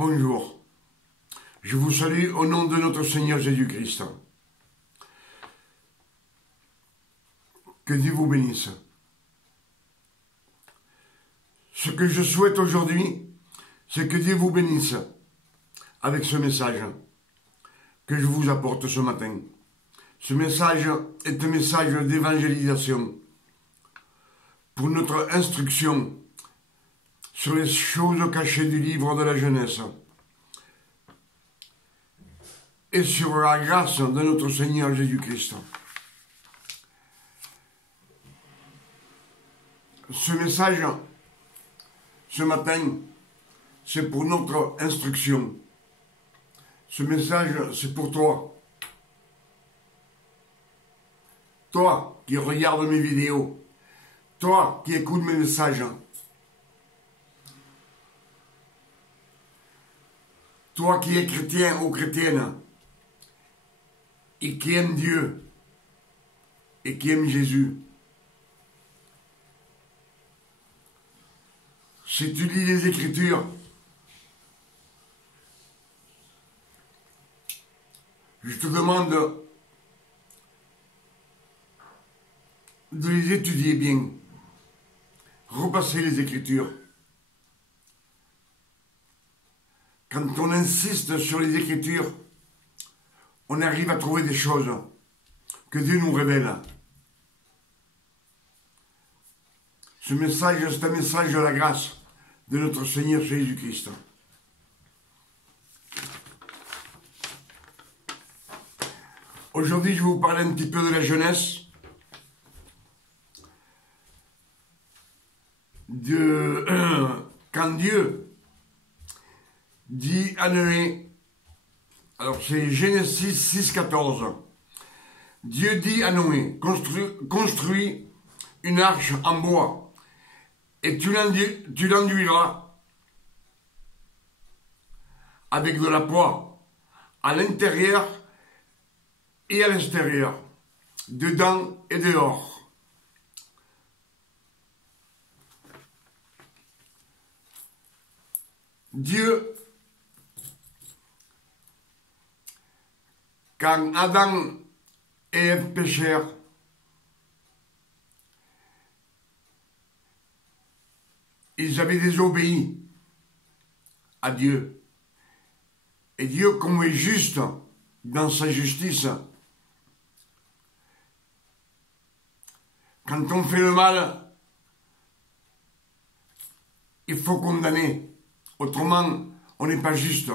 Bonjour, je vous salue au nom de notre Seigneur Jésus-Christ. Que Dieu vous bénisse. Ce que je souhaite aujourd'hui, c'est que Dieu vous bénisse avec ce message que je vous apporte ce matin. Ce message est un message d'évangélisation pour notre instruction sur les choses cachées du livre de la jeunesse et sur la grâce de notre Seigneur Jésus-Christ. Ce message, ce matin, c'est pour notre instruction. Ce message, c'est pour toi. Toi qui regardes mes vidéos. Toi qui écoutes mes messages. Toi qui es chrétien ou chrétienne et qui aime Dieu et qui aime Jésus. Si tu lis les Écritures, je te demande de les étudier bien. Repasser les Écritures. Quand on insiste sur les Écritures, on arrive à trouver des choses que Dieu nous révèle. Ce message, c'est un message de la grâce de notre Seigneur Jésus-Christ. Aujourd'hui, je vais vous parler un petit peu de la jeunesse, quand Dieu dit à Noé, alors c'est Genèse 6,14, Dieu dit à Noé, construis une arche en bois et tu l'enduiras avec de la poix à l'intérieur et à l'extérieur, dedans et dehors. Dieu, quand Adam et Ève péchèrent, ils avaient désobéi à Dieu. Et Dieu, comme est juste dans sa justice, quand on fait le mal, il faut condamner. Autrement, on n'est pas juste.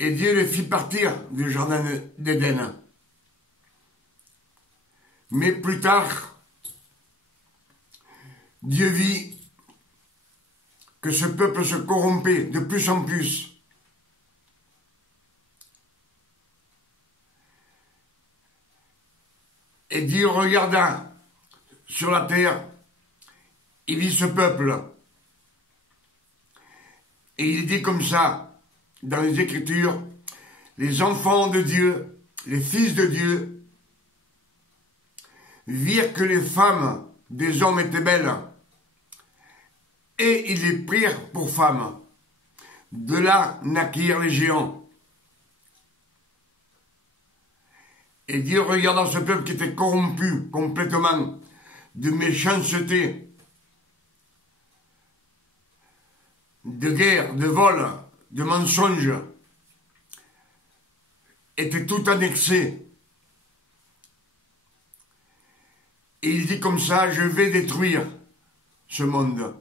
Et Dieu les fit partir du jardin d'Éden. Mais plus tard, Dieu vit que ce peuple se corrompait de plus en plus. Et Dieu regarda sur la terre, il vit ce peuple. Et il dit comme ça, dans les Écritures, les enfants de Dieu, les fils de Dieu, virent que les femmes des hommes étaient belles, et ils les prirent pour femmes. De là naquirent les géants. Et Dieu regarda ce peuple qui était corrompu complètement de méchanceté, de guerre, de vol, de mensonge, était tout annexé. Et il dit comme ça, je vais détruire ce monde.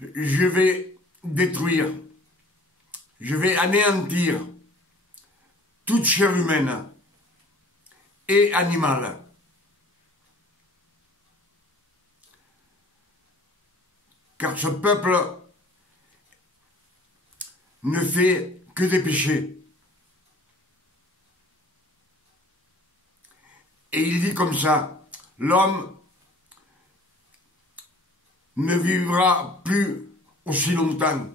Je vais détruire, je vais anéantir toute chair humaine et animale. Car ce peuple ne fait que des péchés. Et il dit comme ça, l'homme ne vivra plus aussi longtemps.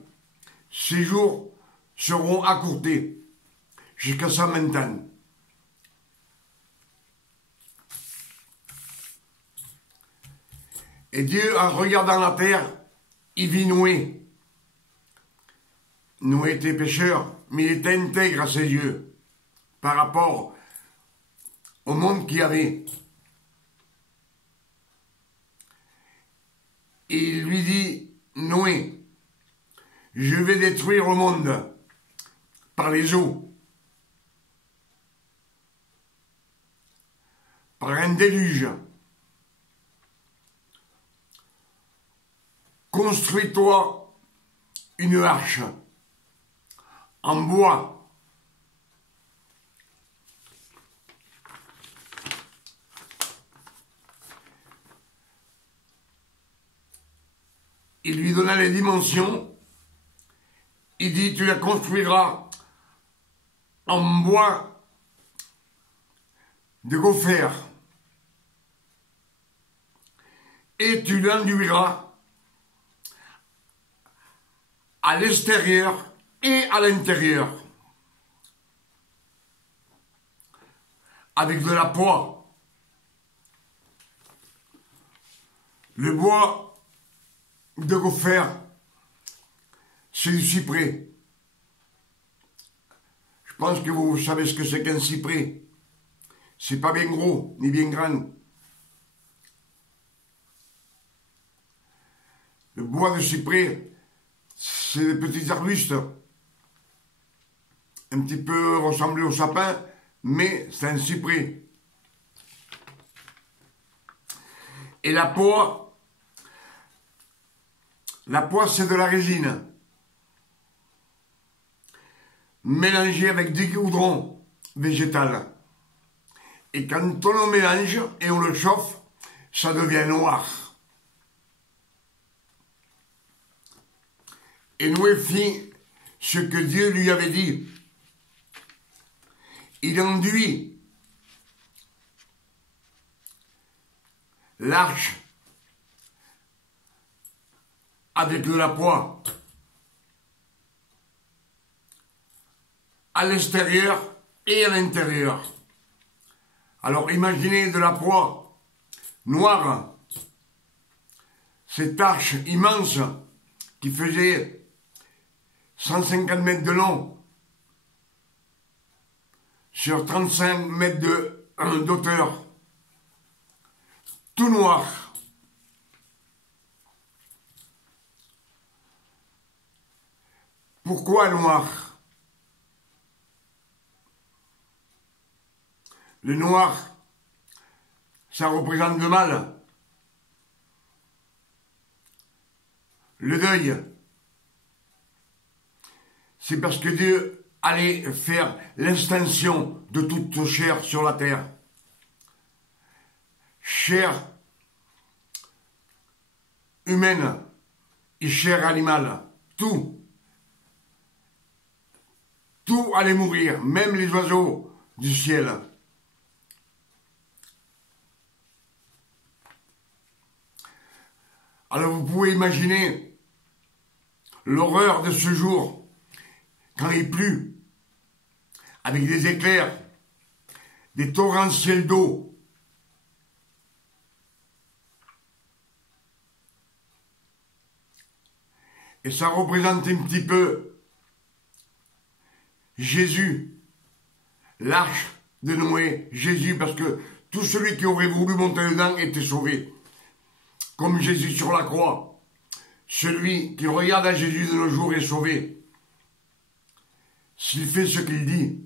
Ses jours seront accourtés jusqu'à 120 ans. Et Dieu, en regardant la terre, il vit Noé. Noé était pécheur, mais il était intègre à ses yeux par rapport au monde qu'il y avait. Et il lui dit, Noé, je vais détruire le monde par les eaux, par un déluge. Construis-toi une arche en bois. Il lui donna les dimensions. Il dit, tu la construiras en bois de gopher. Et tu l'enduiras à l'extérieur et à l'intérieur avec de la poix. Le bois de gopher, c'est du cyprès. Je pense que vous savez ce que c'est qu'un cyprès. C'est pas bien gros, ni bien grand. Le bois de cyprès, c'est des petits arbustes, un petit peu ressemblés au sapin, mais c'est un cyprès. Et la poix c'est de la résine, mélangée avec du goudron végétal. Et quand on le mélange et on le chauffe, ça devient noir. Et Noé fit ce que Dieu lui avait dit. Il enduit l'arche avec de la poix à l'extérieur et à l'intérieur. Alors imaginez de la poix noire, cette arche immense qui faisait 150 mètres de long sur 35 mètres d'auteur, tout noir. Pourquoi noir? Le noir, ça représente le mal, le deuil. C'est parce que Dieu allait faire l'extinction de toute chair sur la terre. Chair humaine et chair animale, tout. Tout allait mourir, même les oiseaux du ciel. Alors vous pouvez imaginer l'horreur de ce jour, quand il pleut, avec des éclairs, des torrentiels d'eau. Et ça représente un petit peu Jésus, l'arche de Noé, Jésus, parce que tout celui qui aurait voulu monter dedans était sauvé. Comme Jésus sur la croix, celui qui regarde à Jésus de nos jours est sauvé. S'il fait ce qu'il dit,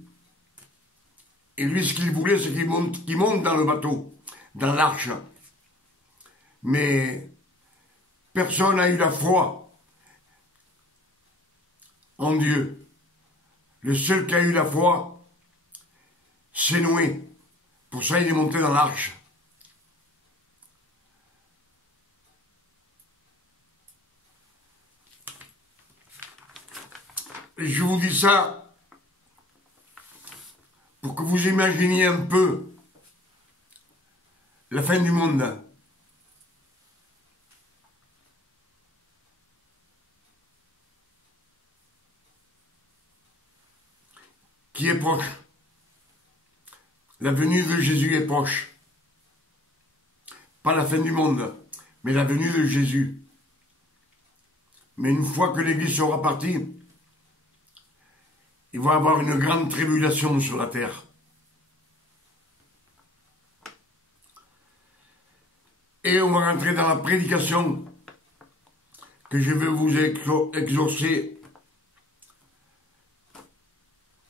et lui ce qu'il voulait, c'est qu'il monte dans le bateau, dans l'arche. Mais personne n'a eu la foi en Dieu. Le seul qui a eu la foi, c'est Noé. Pour ça, il est monté dans l'arche. Et je vous dis ça pour que vous imaginiez un peu la fin du monde. Qui est proche. La venue de Jésus est proche. Pas la fin du monde, mais la venue de Jésus. Mais une fois que l'Église sera partie, il va y avoir une grande tribulation sur la terre. Et on va rentrer dans la prédication que je vais vous exaucer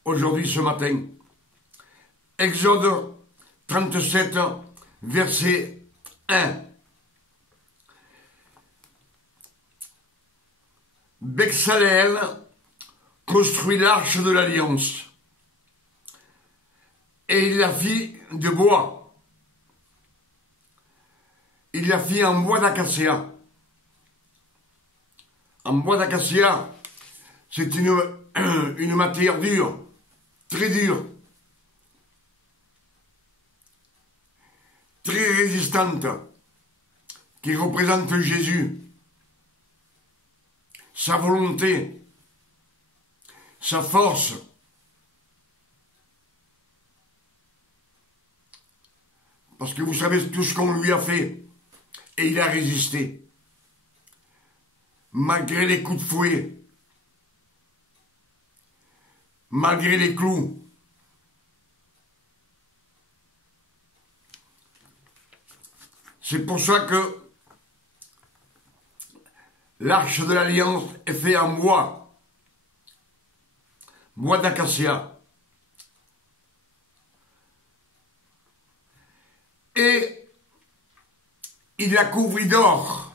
aujourd'hui, ce matin. Exode 37, verset 1. Bezalel construit l'arche de l'alliance et il la fit de bois. Il la fit en bois d'acacia. En bois d'acacia, c'est une matière dure, très dure, très résistante, qui représente Jésus, sa volonté, sa force. Parce que vous savez tout ce qu'on lui a fait, et il a résisté. Malgré les coups de fouet, malgré les clous. C'est pour ça que l'arche de l'alliance est faite en bois, bois d'acacia. Et il la couvrit d'or.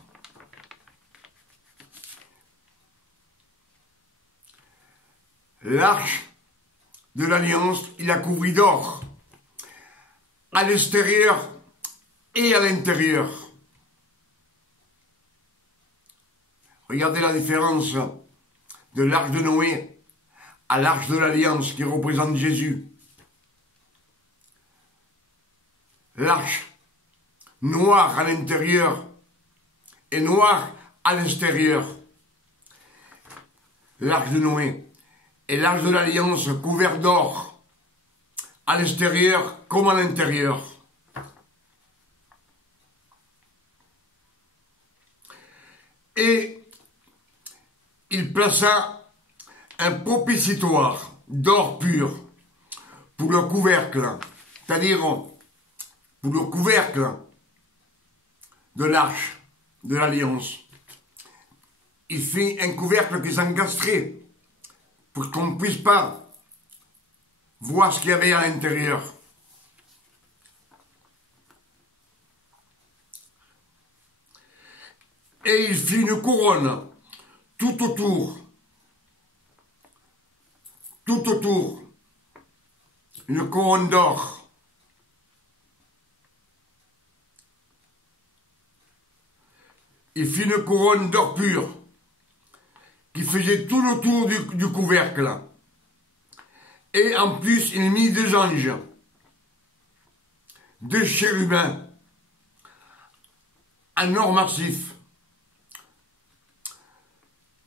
L'arche de l'alliance, il la couvrit d'or, à l'extérieur et à l'intérieur. Regardez la différence de l'arche de Noé à l'arche de l'alliance qui représente Jésus. L'arche noire à l'intérieur et noire à l'extérieur. L'arche de Noé. Et l'arche de l'alliance couvert d'or, à l'extérieur comme à l'intérieur. Et il plaça un propitiatoire d'or pur pour le couvercle, c'est-à-dire pour le couvercle de l'arche de l'alliance. Il fit un couvercle qui s'encastrait pour qu'on ne puisse pas voir ce qu'il y avait à l'intérieur. Et il fit une couronne tout autour, une couronne d'or. Il fit une couronne d'or pur qui faisait tout le tour du couvercle. Et en plus, il mit 2 anges, 2 chérubins, en or massif,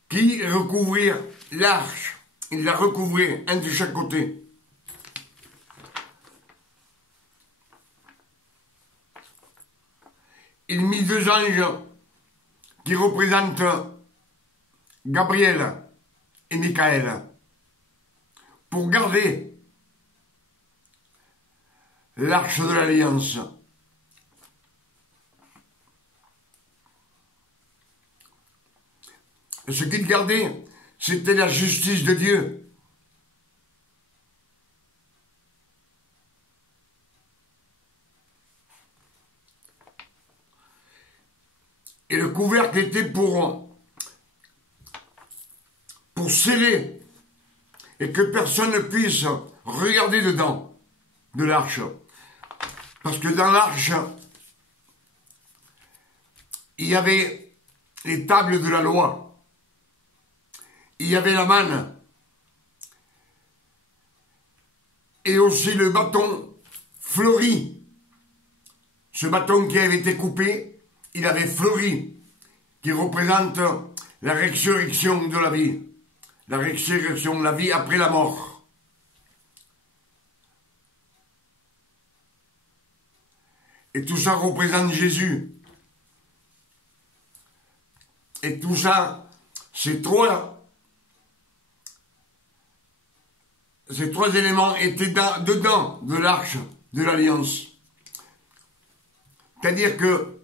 qui recouvrirent l'arche. Il la recouvrait, un de chaque côté. Il mit 2 anges qui représentent Gabriel et Michael, pour garder l'arche de l'alliance. Et ce qu'ils gardaient, c'était la justice de Dieu. Et le couvercle était pour sceller et que personne ne puisse regarder dedans de l'arche. Parce que dans l'arche, il y avait les tables de la loi, il y avait la manne, et aussi le bâton fleuri. Ce bâton qui avait été coupé, il avait fleuri, qui représente la résurrection de la vie. La résurrection, la vie après la mort. Et tout ça représente Jésus. Et tout ça, ces trois éléments étaient dedans de l'arche de l'Alliance. C'est-à-dire que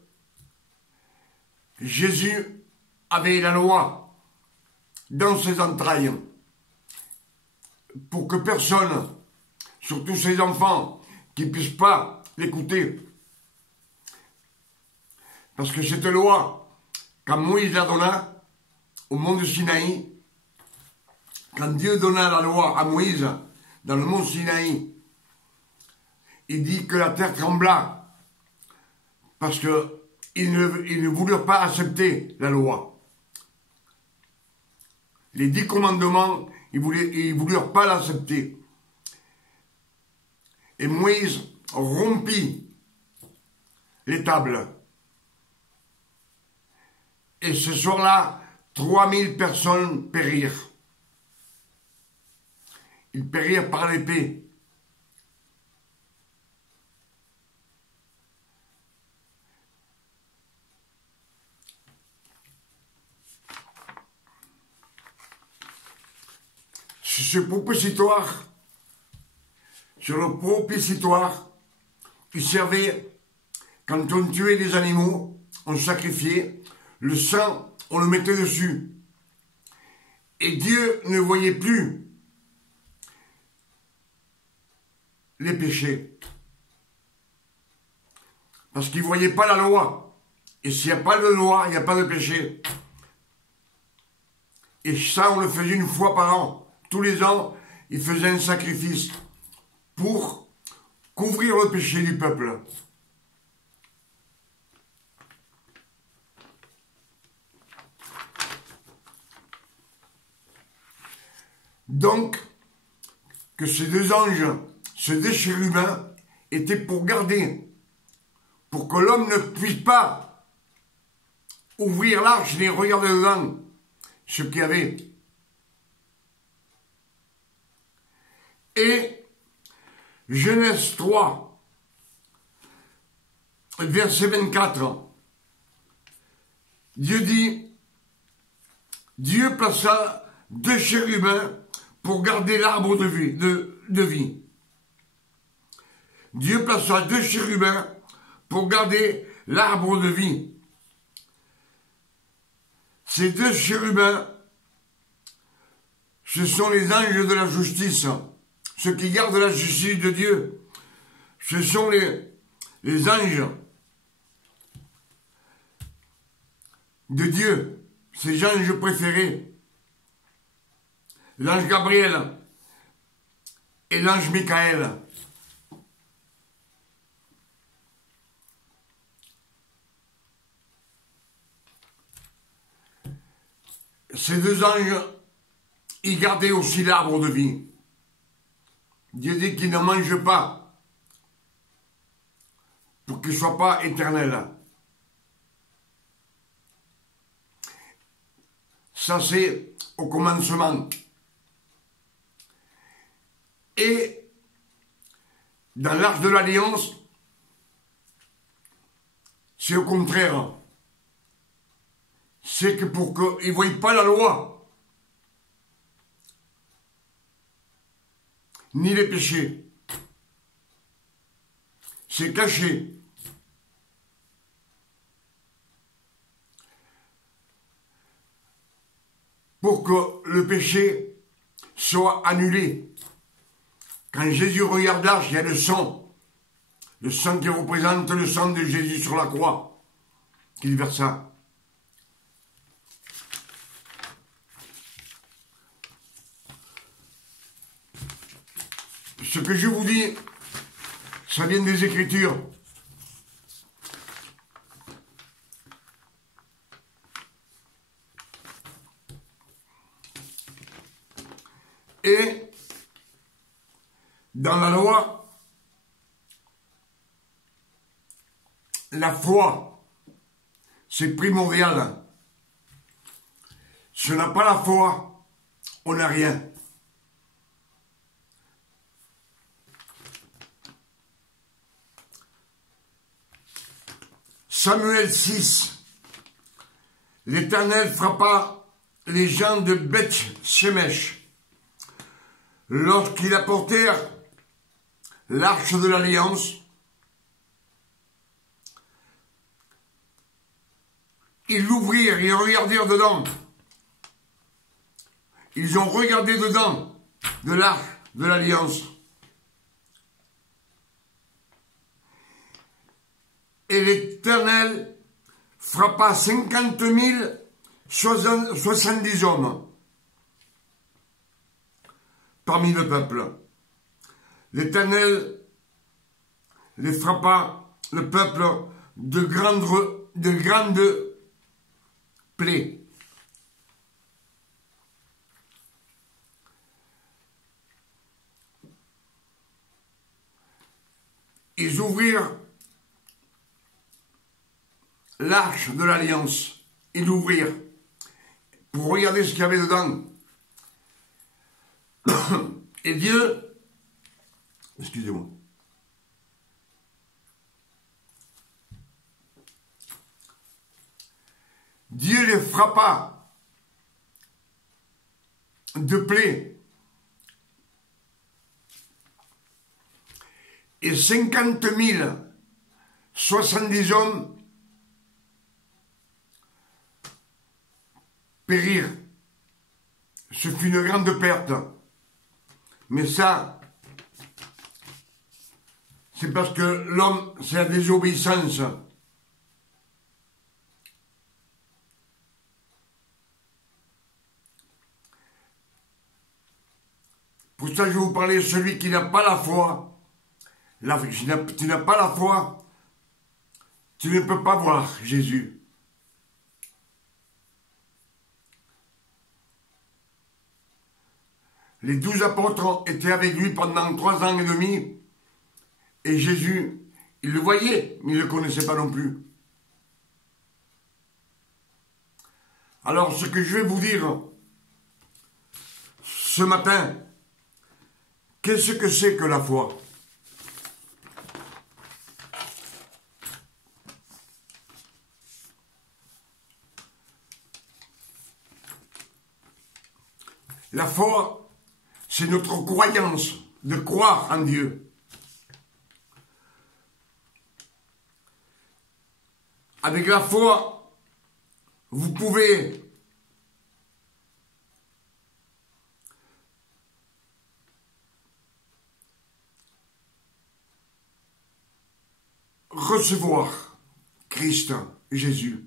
Jésus avait la loi dans ses entrailles pour que personne, surtout ses enfants, qui ne puissent pas l'écouter. Parce que cette loi, quand Moïse la donna au mont de Sinaï, quand Dieu donna la loi à Moïse dans le mont Sinaï, il dit que la terre trembla parce qu'ils ne voulurent pas accepter la loi. Les 10 commandements, ils ne voulurent pas l'accepter. Et Moïse rompit les tables. Et ce soir-là, 3000 personnes périrent. Ils périrent par l'épée. Ce propitiatoire, sur le propitiatoire, il servait, quand on tuait des animaux, on sacrifiait, le sang, on le mettait dessus. Et Dieu ne voyait plus les péchés. Parce qu'il ne voyait pas la loi. Et s'il n'y a pas de loi, il n'y a pas de péché. Et ça, on le faisait une fois par an. Tous les ans, il faisait un sacrifice pour couvrir le péché du peuple. Donc, que ces 2 anges, ces 2 chérubins, étaient pour garder, pour que l'homme ne puisse pas ouvrir l'arche et regarder dedans ce qu'il y avait. Et Genèse 3, verset 24, Dieu dit, Dieu plaça 2 chérubins pour garder l'arbre de vie. Dieu plaça 2 chérubins pour garder l'arbre de vie. Ces 2 chérubins, ce sont les anges de la justice, ceux qui gardent la justice de Dieu. Ce sont les anges de Dieu, ses anges préférés. L'ange Gabriel et l'ange Michael. Ces 2 anges, ils gardaient aussi l'arbre de vie. Dieu dit qu'ils ne mangent pas pour qu'il ne soit pas éternel. Ça, c'est au commencement. Et dans l'arche de l'Alliance, c'est au contraire. C'est que pour qu'ils ne voient pas la loi, ni les péchés. C'est caché. Pour que le péché soit annulé. Quand Jésus regarde l'arche, il y a le sang qui représente le sang de Jésus sur la croix, qu'il versa. Ce que je vous dis, ça vient des Écritures. Et dans la loi, la foi, c'est primordial. Si on n'a pas la foi, on n'a rien. Samuel 6, l'Éternel frappa les gens de Beth-Shemesh, lorsqu'ils apportèrent l'arche de l'Alliance, ils l'ouvrirent, ils regardèrent dedans. Ils ont regardé dedans de l'arche de l'Alliance. Et l'Éternel frappa 50 000 70 hommes parmi le peuple. L'Éternel les frappa, le peuple, de grandes plaies. Ils ouvrirent l'arche de l'Alliance. Ils l'ouvrirent pour regarder ce qu'il y avait dedans. Et Dieu, excusez-moi, Dieu les frappa de plaies. Et 50 000 70 hommes périrent. Ce fut une grande perte. Mais ça, c'est parce que l'homme, c'est la désobéissance. Pour ça, je vais vous parler de celui qui n'a pas la foi. Si tu n'as pas la foi, tu ne peux pas voir Jésus. Les 12 apôtres étaient avec lui pendant 3 ans et demi. Et Jésus, il le voyait, mais il ne le connaissait pas non plus. Alors, ce que je vais vous dire ce matin, qu'est-ce que c'est que la foi? La foi, c'est notre croyance de croire en Dieu. Avec la foi, vous pouvez recevoir Christ, Jésus.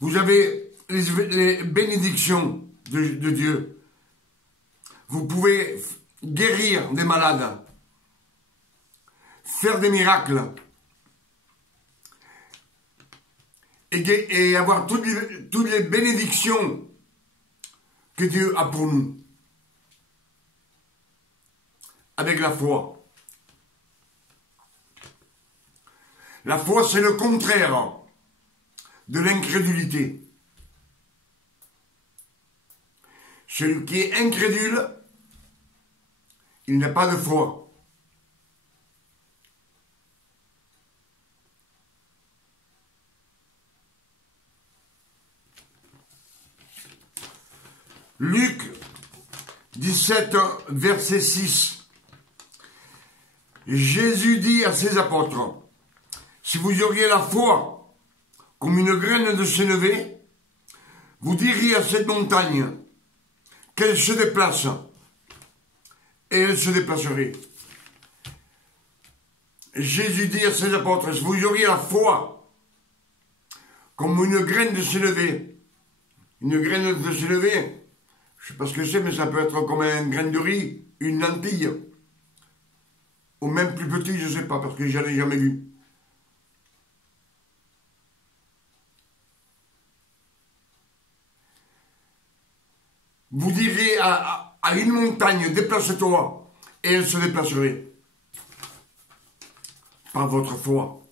Vous avez les bénédictions de Dieu. Vous pouvez guérir des malades, faire des miracles et avoir toutes les bénédictions que Dieu a pour nous. Avec la foi. La foi, c'est le contraire de l'incrédulité. Celui qui est incrédule, il n'a pas de foi. Luc 17, verset 6. Jésus dit à ses apôtres, si vous auriez la foi comme une graine de sénévé, vous diriez à cette montagne qu'elle se déplace, et elle se déplacerait. Jésus dit à ses apôtres, si vous auriez la foi comme une graine de sénévé, une graine de sénévé, je ne sais pas ce que c'est, mais ça peut être comme un grain de riz, une lentille, ou même plus petit, je ne sais pas, parce que je n'en ai jamais vu. Vous direz à une montagne, déplace-toi, et elle se déplacerait. Par votre foi.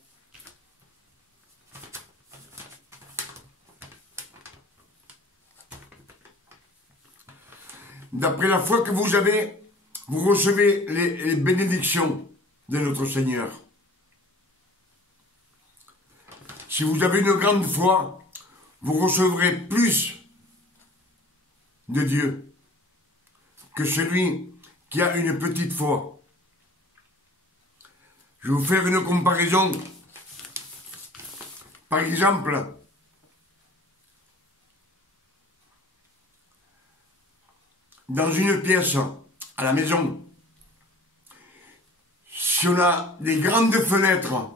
D'après la foi que vous avez, vous recevez les bénédictions de notre Seigneur. Si vous avez une grande foi, vous recevrez plus de Dieu que celui qui a une petite foi. Je vais vous faire une comparaison. Par exemple, dans une pièce à la maison, si on a des grandes fenêtres,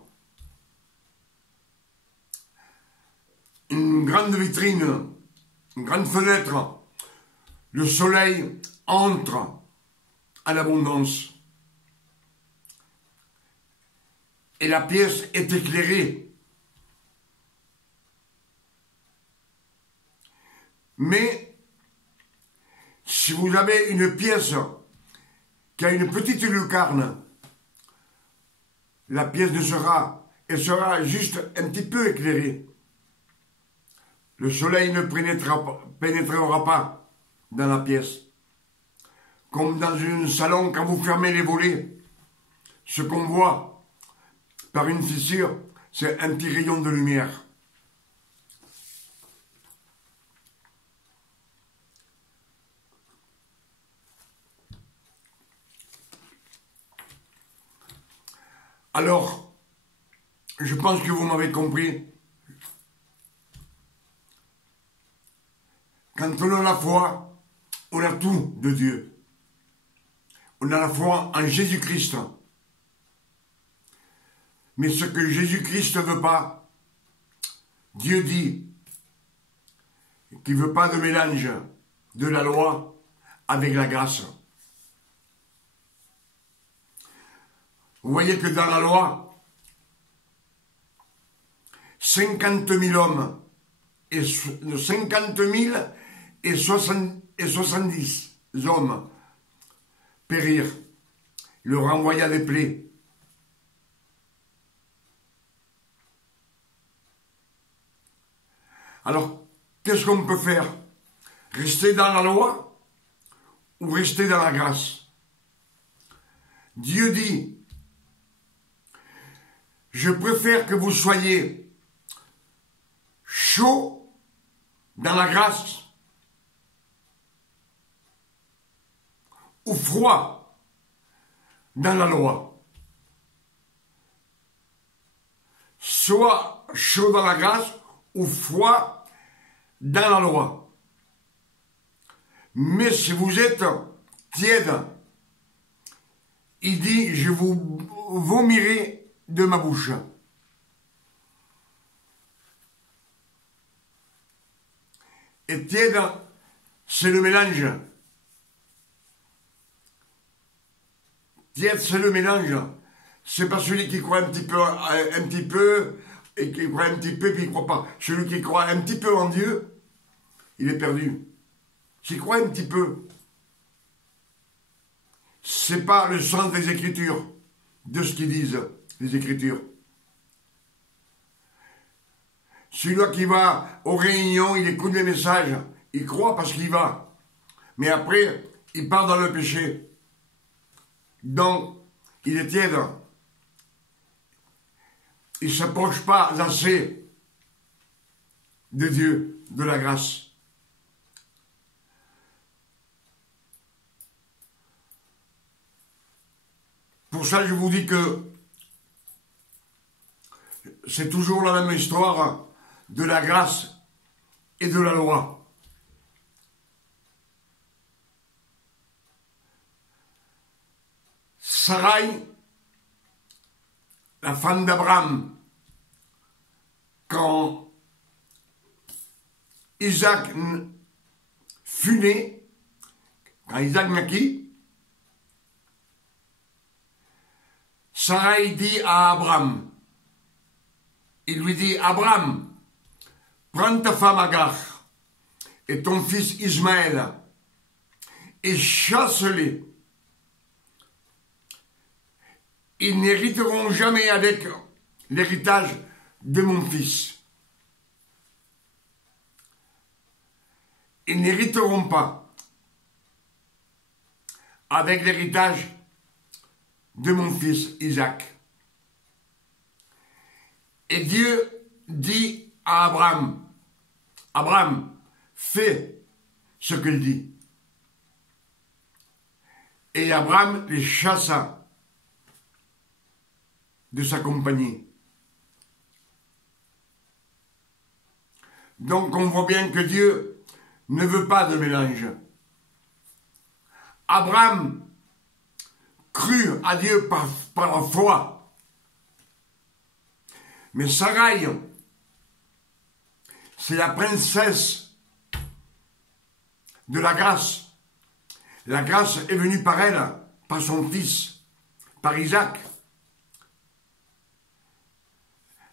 une grande vitrine, une grande fenêtre, le soleil entre en abondance. Et la pièce est éclairée. Mais si vous avez une pièce qui a une petite lucarne, la pièce elle sera juste un petit peu éclairée. Le soleil ne pénétrera pas dans la pièce. Comme dans un salon, quand vous fermez les volets, ce qu'on voit par une fissure, c'est un petit rayon de lumière. Alors, je pense que vous m'avez compris. Quand on a la foi, on a tout de Dieu. On a la foi en Jésus-Christ. Mais ce que Jésus-Christ ne veut pas, Dieu dit qu'il ne veut pas de mélange de la loi avec la grâce. Vous voyez que dans la loi, 50 000 hommes et 50 000 et 70 hommes périrent, le renvoya des plaies. Alors, qu'est-ce qu'on peut faire? Rester dans la loi ou rester dans la grâce? Dieu dit, je préfère que vous soyez chaud dans la grâce ou froid dans la loi. Soit chaud dans la grâce ou froid dans la loi. Mais si vous êtes tiède, il dit, je vous vomirai de ma bouche. Et tiède, c'est le mélange. Tiède, c'est le mélange. C'est pas celui qui croit un petit peu, et qui croit un petit peu, puis il ne croit pas. Celui qui croit un petit peu en Dieu, il est perdu. S'il croit un petit peu, c'est pas le sens des Écritures, de ce qu'ils disent, les Écritures. Celui-là qui va aux réunions, il écoute les messages, il croit parce qu'il va. Mais après, il part dans le péché. Donc, il est tiède. Il ne s'approche pas assez de Dieu, de la grâce. Pour ça, je vous dis que c'est toujours la même histoire de la grâce et de la loi. Sarai, la femme d'Abraham, quand Isaac fut né, quand Isaac naquit, Sarai dit à Abraham, il lui dit, Abraham, prends ta femme Agar et ton fils Ismaël et chasse-les. Ils n'hériteront jamais avec l'héritage de mon fils. Ils n'hériteront pas avec l'héritage de mon fils Isaac. Et Dieu dit à Abraham, Abraham fait ce qu'il dit. Et Abraham les chassa de sa compagnie. Donc on voit bien que Dieu ne veut pas de mélange. Abraham crut à Dieu par la foi. Mais Sarai, c'est la princesse de la grâce. La grâce est venue par elle, par son fils, par Isaac.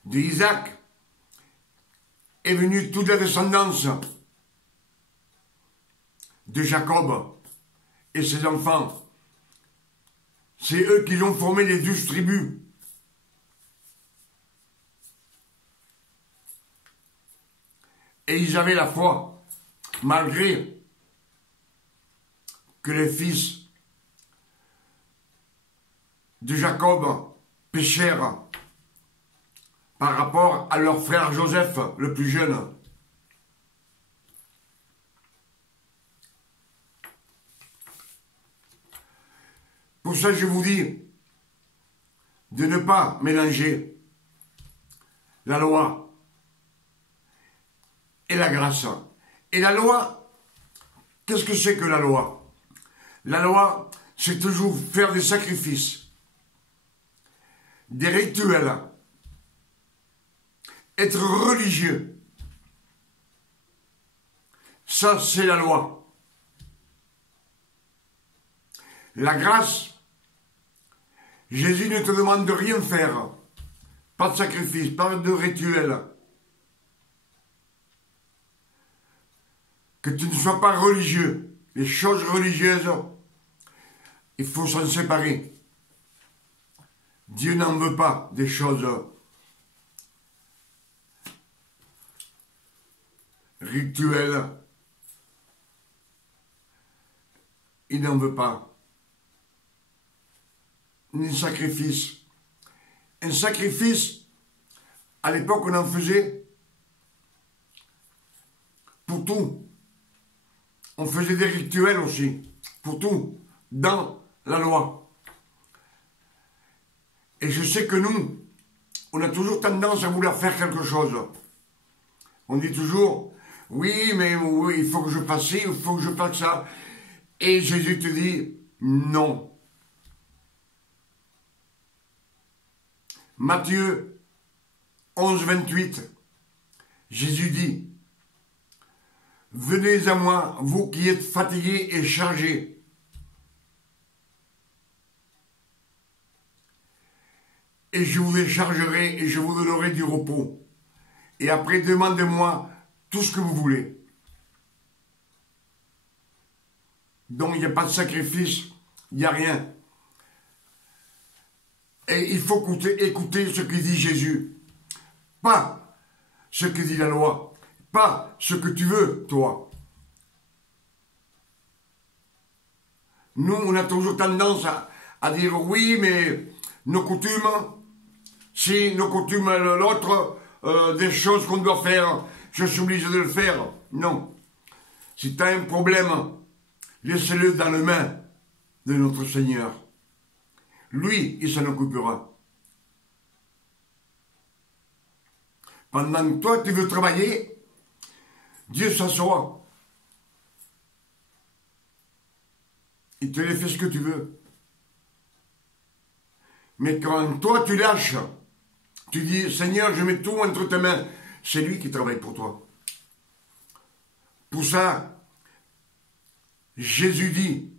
De Isaac est venue toute la descendance de Jacob et ses enfants. C'est eux qui ont formé les 12 tribus. Et ils avaient la foi, malgré que les fils de Jacob péchèrent par rapport à leur frère Joseph, le plus jeune. Pour ça, je vous dis de ne pas mélanger la loi et la grâce. Et la loi, qu'est-ce que c'est que la loi? La loi, c'est toujours faire des sacrifices, des rituels, être religieux. Ça, c'est la loi. La grâce, Jésus ne te demande de rien faire. Pas de sacrifice, pas de rituel. Que tu ne sois pas religieux. Les choses religieuses, il faut s'en séparer. Dieu n'en veut pas des choses rituelles. Il n'en veut pas. Ni sacrifice. Un sacrifice, à l'époque, on en faisait pour tout. On faisait des rituels aussi, pour tout, dans la loi. Et je sais que nous, on a toujours tendance à vouloir faire quelque chose. On dit toujours, oui, mais oui, il faut que je fasse ci, il faut que je fasse ça. Et Jésus te dit, non. Matthieu 11, 28, Jésus dit, venez à moi, vous qui êtes fatigués et chargés. Et je vous déchargerai et je vous donnerai du repos. Et après, demandez-moi tout ce que vous voulez. Donc, il n'y a pas de sacrifice, il n'y a rien. Et il faut écouter ce que dit Jésus. Pas ce que dit la loi. Pas ce que tu veux, toi. Nous, on a toujours tendance à dire oui, mais nos coutumes, si nos coutumes, l'autre, des choses qu'on doit faire, je suis obligé de le faire. Non. Si tu as un problème, laisse-le dans les mains de notre Seigneur. Lui, il s'en occupera. Pendant que toi, tu veux travailler, Dieu s'assoit. Il te fait ce que tu veux. Mais quand toi, tu lâches, tu dis, Seigneur, je mets tout entre tes mains, c'est lui qui travaille pour toi. Pour ça, Jésus dit,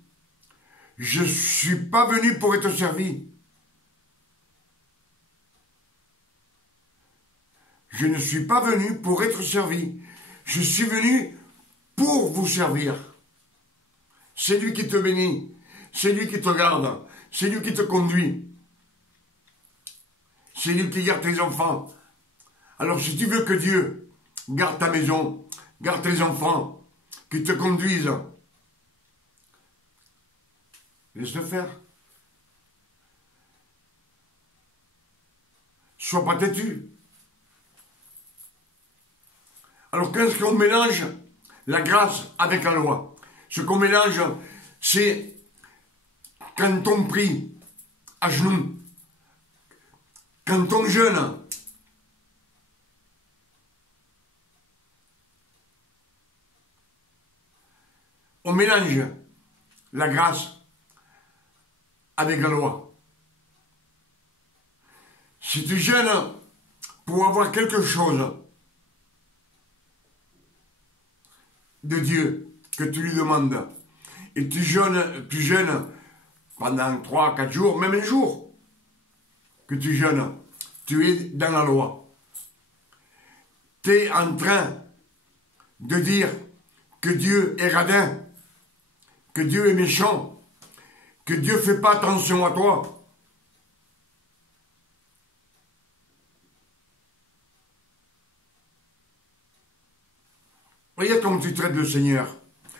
je ne suis pas venu pour être servi. Je ne suis pas venu pour être servi. Je suis venu pour vous servir. C'est lui qui te bénit. C'est lui qui te garde. C'est lui qui te conduit. C'est lui qui garde tes enfants. Alors si tu veux que Dieu garde ta maison, garde tes enfants, qu'il te conduise, laisse-le faire. Sois pas têtu. Alors qu'est-ce qu'on mélange? La grâce avec la loi. Ce qu'on mélange, c'est quand on prie à genoux, quand on jeûne, on mélange la grâce avec la loi. Si tu jeûnes pour avoir quelque chose de Dieu que tu lui demandes, et tu jeûnes pendant 3, 4 jours, même un jour que tu jeûnes, tu es dans la loi. Tu es en train de dire que Dieu est radin, que Dieu est méchant, que Dieu ne fait pas attention à toi. Regarde comme tu traites le Seigneur.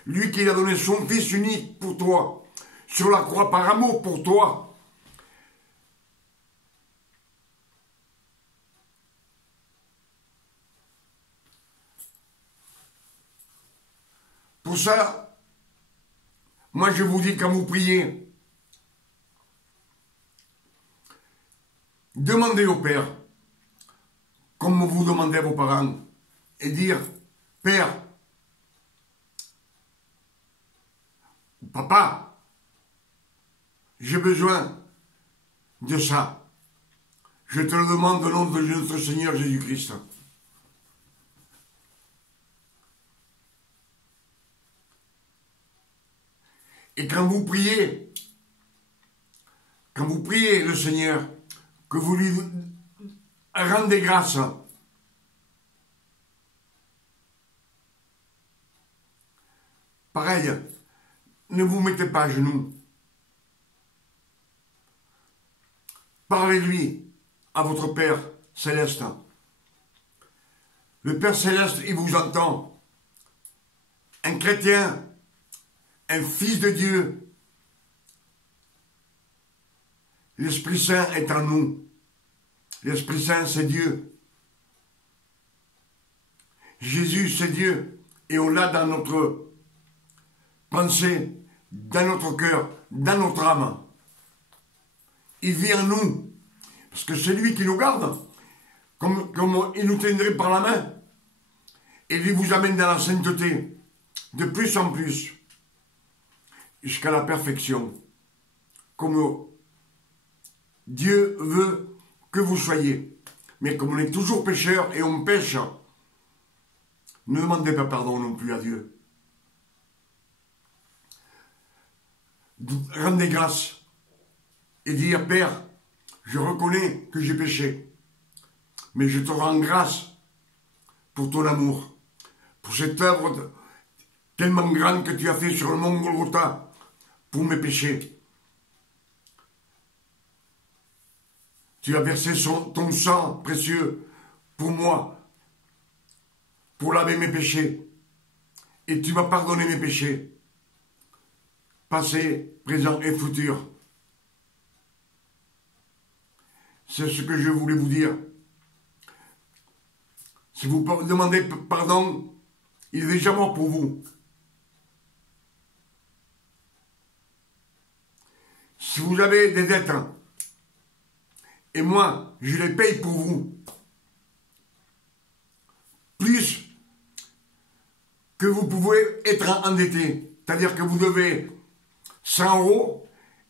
Lui qui a donné son Fils unique pour toi, sur la croix par amour pour toi. Pour ça, moi je vous dis quand vous priez, demandez au Père, comme vous demandez à vos parents, et dire, Père, Papa, j'ai besoin de ça. Je te le demande au nom de notre Seigneur Jésus-Christ. Et quand vous priez le Seigneur, que vous lui rendez grâce, pareil, ne vous mettez pas à genoux. Parlez-lui à votre Père Céleste. Le Père Céleste, il vous entend. Un chrétien, un fils de Dieu. L'Esprit Saint est en nous. L'Esprit Saint, c'est Dieu. Jésus, c'est Dieu. Et on l'a dans notre pensée, dans notre cœur, dans notre âme. Il vit en nous. Parce que c'est lui qui nous garde. Comme il nous tiendrait par la main. Et il vous amène dans la sainteté. De plus en plus. Jusqu'à la perfection. Comme Dieu veut que vous soyez. Mais comme on est toujours pécheurs et on pêche, ne demandez pas pardon non plus à Dieu. Rendez grâce et dire, Père, je reconnais que j'ai péché, mais je te rends grâce pour ton amour, pour cette œuvre tellement grande que tu as fait sur le mont Golgotha pour mes péchés. Tu as versé ton sang précieux pour moi, pour laver mes péchés, et tu m'as pardonné mes péchés, passé, présent et futur. C'est ce que je voulais vous dire. Si vous demandez pardon, il est déjà mort pour vous. Si vous avez des dettes, et moi, je les paye pour vous, plus que vous pouvez être endetté. C'est-à-dire que vous devez 100 €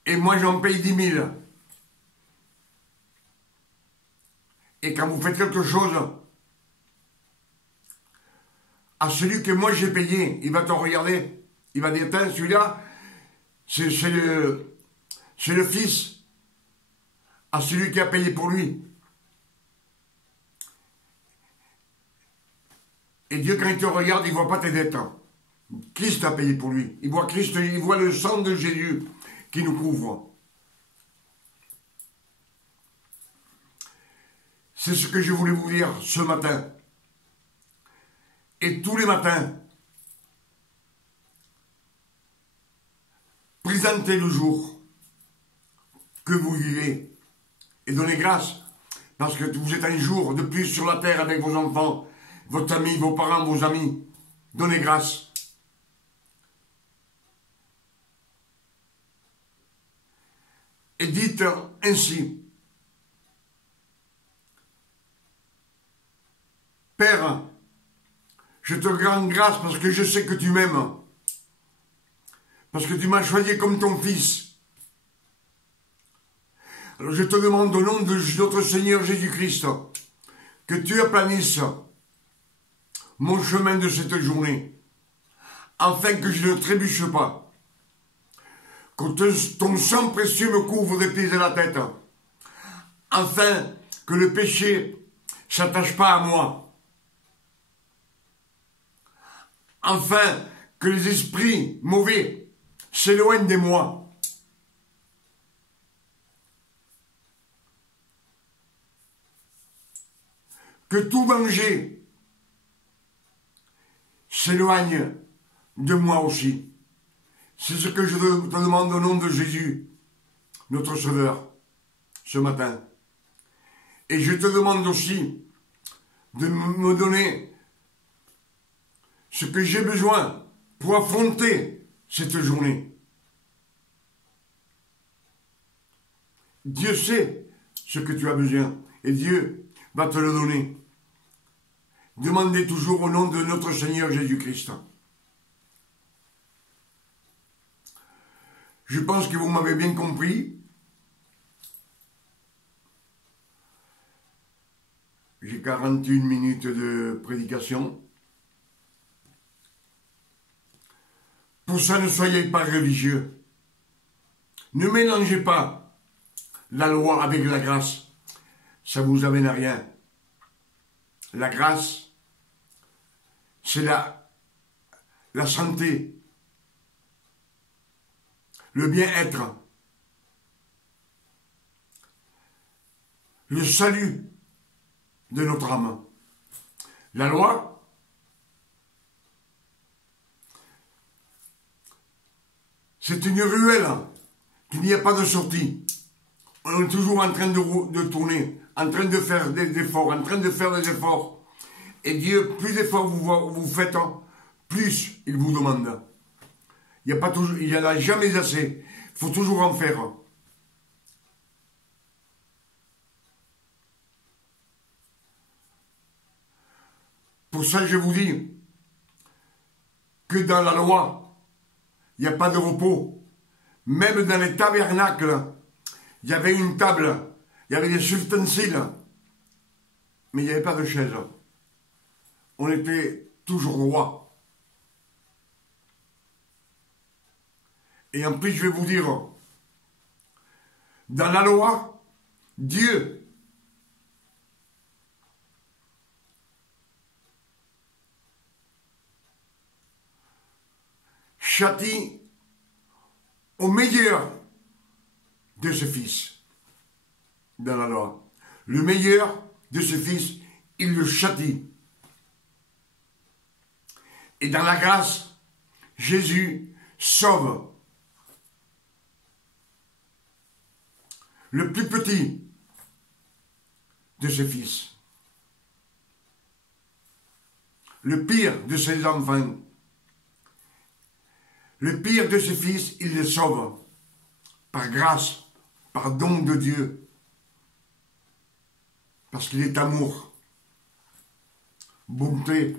et moi j'en paye 10 000. Et quand vous faites quelque chose à celui que moi j'ai payé, il va te regarder, il va dire, tiens, celui-là, c'est le fils à celui qui a payé pour lui. Et Dieu, quand il te regarde, il ne voit pas tes dettes. Christ a payé pour lui. Il voit Christ, il voit le sang de Jésus qui nous couvre. C'est ce que je voulais vous dire ce matin. Et tous les matins, présentez le jour que vous vivez et donnez grâce parce que vous êtes un jour de plus sur la terre avec vos enfants. votre ami, vos parents, vos amis. Donnez grâce. Et dites ainsi, Père, je te rends grâce parce que je sais que tu m'aimes, parce que tu m'as choisi comme ton fils. Alors je te demande au nom de notre Seigneur Jésus-Christ que tu aplanisses mon chemin de cette journée, afin que je ne trébuche pas, que ton sang précieux me couvre des pieds et de la tête, afin que le péché ne s'attache pas à moi, afin que les esprits mauvais s'éloignent de moi. Que tout danger s'éloigne de moi aussi. C'est ce que je te demande au nom de Jésus, notre Sauveur, ce matin. Et je te demande aussi de me donner ce que j'ai besoin pour affronter cette journée. Dieu sait ce que tu as besoin et Dieu va te le donner. Demandez toujours au nom de notre Seigneur Jésus-Christ. Je pense que vous m'avez bien compris. J'ai 41 minutes de prédication. Pour ça, ne soyez pas religieux. Ne mélangez pas la loi avec la grâce. Ça ne vous amène à rien. La grâce, c'est la santé, le bien-être, le salut de notre âme. La loi, c'est une ruelle qu'il n'y a pas de sortie. On est toujours en train de tourner, en train de faire des efforts, en train de faire des efforts. Et Dieu, plus d'efforts vous faites, plus il vous demande. Il n'y en a jamais assez. Il faut toujours en faire. Pour ça, je vous dis que dans la loi, il n'y a pas de repos. Même dans les tabernacles, il y avait une table, il y avait des ustensiles, mais il n'y avait pas de chaise. On était toujours droit. Et en plus, je vais vous dire, dans la loi, Dieu châtie au meilleur de ce fils. Dans la loi. Le meilleur de ce fils, il le châtie. Et dans la grâce, Jésus sauve le plus petit de ses fils, le pire de ses enfants, le pire de ses fils, il les sauve par grâce, par don de Dieu, parce qu'il est amour, bonté,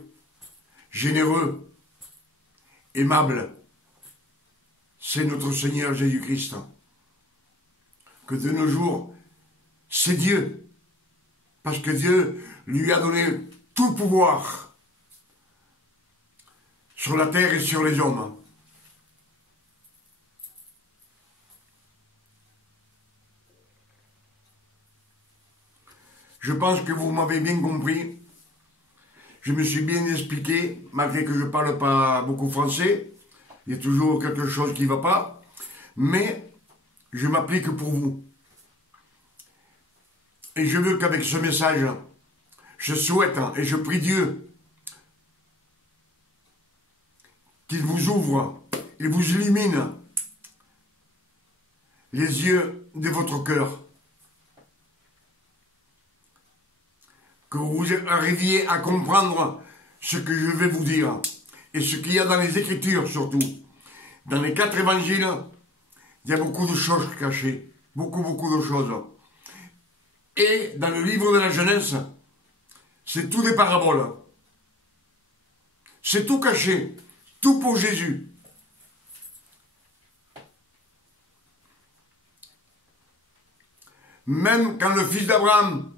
généreux, aimable. C'est notre Seigneur Jésus-Christ. Que de nos jours, c'est Dieu. Parce que Dieu lui a donné tout pouvoir sur la terre et sur les hommes. Je pense que vous m'avez bien compris. Je me suis bien expliqué, malgré que je ne parle pas beaucoup français. Il y a toujours quelque chose qui ne va pas. Mais je m'applique pour vous. Et je veux qu'avec ce message, je souhaite et je prie Dieu qu'il vous ouvre, il vous illumine les yeux de votre cœur. que vous arriviez à comprendre ce que je vais vous dire et ce qu'il y a dans les Écritures surtout. Dans les 4 évangiles, il y a beaucoup de choses cachées, beaucoup de choses. Et dans le livre de la Genèse, c'est tout des paraboles. C'est tout caché, tout pour Jésus. Même quand le fils d'Abraham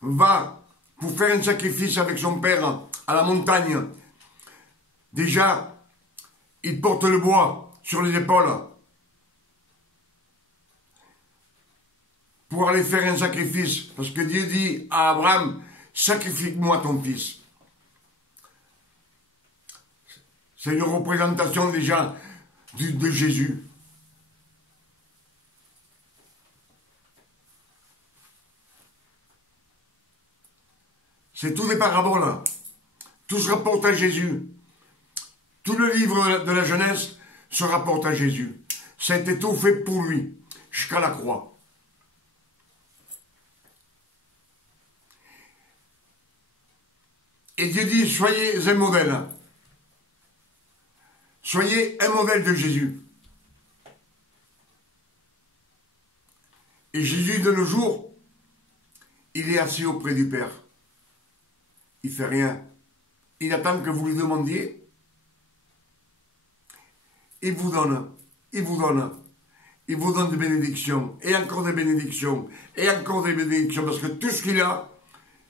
va pour faire un sacrifice avec son père à la montagne, déjà, il porte le bois sur les épaules pour aller faire un sacrifice. Parce que Dieu dit à Abraham, sacrifie-moi ton fils. C'est une représentation déjà de Jésus. C'est tout des paraboles. Tout se rapporte à Jésus. Tout le livre de la Genèse se rapporte à Jésus. Ça a été tout fait pour lui, jusqu'à la croix. Et Dieu dit, soyez un modèle. Soyez un modèle de Jésus. Et Jésus, de nos jours, il est assis auprès du Père. Il ne fait rien. Il attend que vous lui demandiez. Il vous donne. Il vous donne. Il vous donne des bénédictions. Et encore des bénédictions. Et encore des bénédictions. Parce que tout ce qu'il a,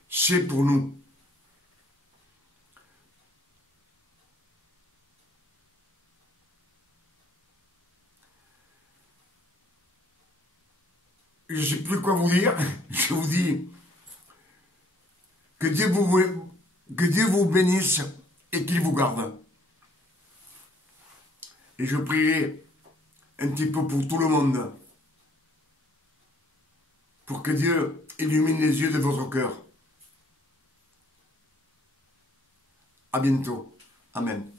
c'est pour nous. Je ne sais plus quoi vous dire. Je vous dis que Dieu vous bénisse et qu'il vous garde. Et je prierai un petit peu pour tout le monde, pour que Dieu illumine les yeux de votre cœur. À bientôt. Amen.